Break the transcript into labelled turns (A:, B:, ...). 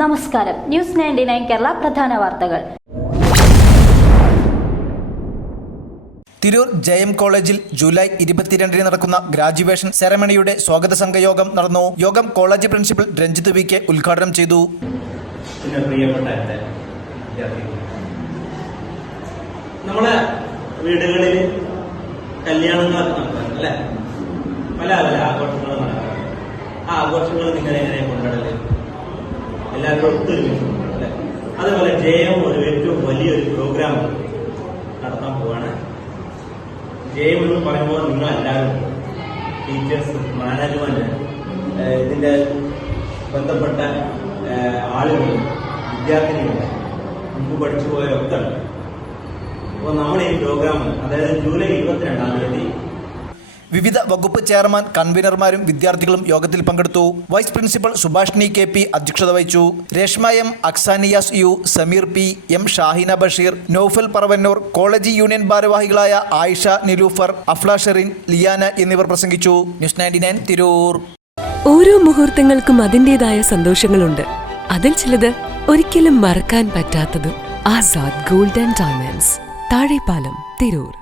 A: നമസ്കാരം. News ninety nine Kerala പ്രധാന വാർത്തകൾ.
B: തിരൂർ ജയം കോളേജിൽ ജൂലൈ ഇരുപത്തിരണ്ടിന് നടക്കുന്ന ഗ്രാജുവേഷൻ സെറമണിയുടെ സ്വാഗത സംഘയോഗം നടന്നു. യോഗം college principal Ranjith V K ഉദ്ഘാടനം ചെയ്തു.
C: നമ്മളെ വീടുകളിൽ കല്യാണങ്ങളൊക്കെ നടത്താറുണ്ട് അല്ലെ? പല പല ആഘോഷങ്ങൾ നടക്കാറുണ്ട് ആ ആഘോഷങ്ങൾ നിങ്ങൾ എങ്ങനെ കൊണ്ടാടൽ എല്ലാവരും ഒത്തൊരുമിച്ച് അല്ലെ? അതുപോലെ ജയം ഒരു ഏറ്റവും വലിയൊരു പ്രോഗ്രാം നടത്താൻ പോവാണ്. ജയം എന്ന് പറയുമ്പോൾ നിങ്ങൾ എല്ലാവരും ടീച്ചേഴ്സ് മാനേജ്മെന്റ് ഇതിന്റെ ബന്ധപ്പെട്ട ആളുകൾ വിദ്യാർത്ഥിനികൾ മുമ്പ് പഠിച്ചു പോയവരൊക്കെ ഉണ്ട് അപ്പോൾ നമ്മുടെ ഈ പ്രോഗ്രാം അതായത് ജൂലൈ ഇരുപത്തിരണ്ടാം തീയതി
B: വിവിധ വകുപ്പ് ചെയർമാൻ കൺവീനർമാരും വിദ്യാർത്ഥികളും യോഗത്തിൽ പങ്കെടുത്തു. Vice principal Subhashini K P അധ്യക്ഷത വഹിച്ചു. Reshma M Aksaniyas U Sameer P M Shahina Basheer Noufal Paravannur college union ഭാരവാഹികളായ ആയിഷ നിലൂഫർ അഫ്ല ഷെറിൻ ലിയാന എന്നിവർ പ്രസംഗിച്ചു. News ninety nine Tirur.
D: ഓരോ മുഹൂർത്തങ്ങൾക്കും അതിന്റെതായ സന്തോഷങ്ങളുണ്ട്. അതിൽ ചിലത് ഒരിക്കലും മറക്കാൻ പറ്റാത്തതും. Azad golden diamonds. Thazhepalam Tirur.